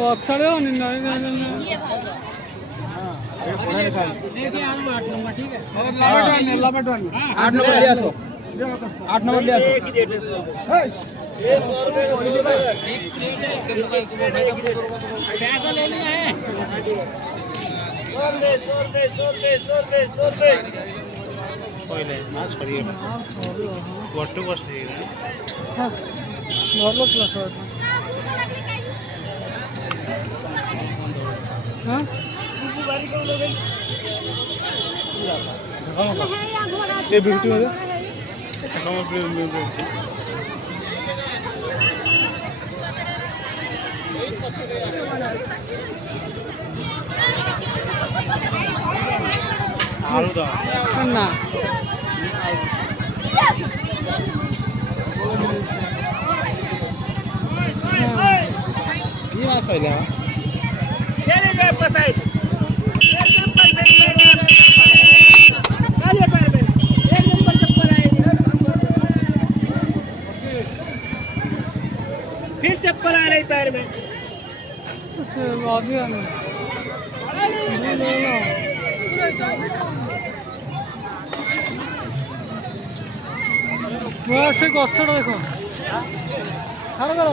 వచ్చాడే నిన్న आठ नंबर ले आसो 8 नंबर ले आसो पहिले माछ खरी वस्तु वस्तु हां नॉर्मल क्लास है हां ये बिल्टी हो ना ये बात पहले फिर चप्पल आ रही पैर में से गच्छा देख खार कर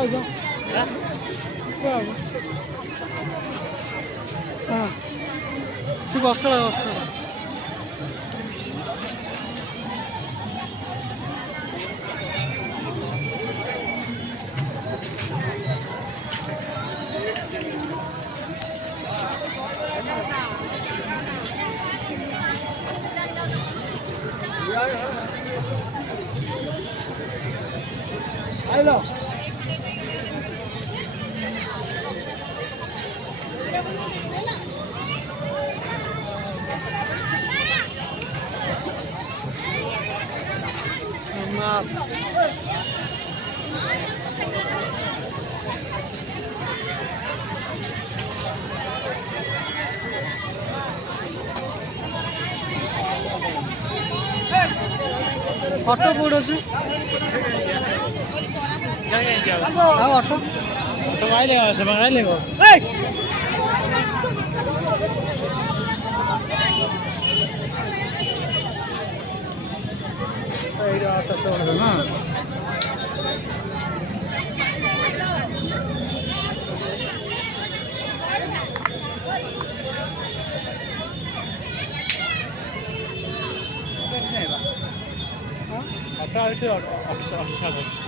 हाँ से गच्छा गच्छा हेलो ऑटो कोड अच्छे ऑटो ऑटो आइले से मंगाइले गो ए ऑटो तो ना ऑटो आइले ऑटो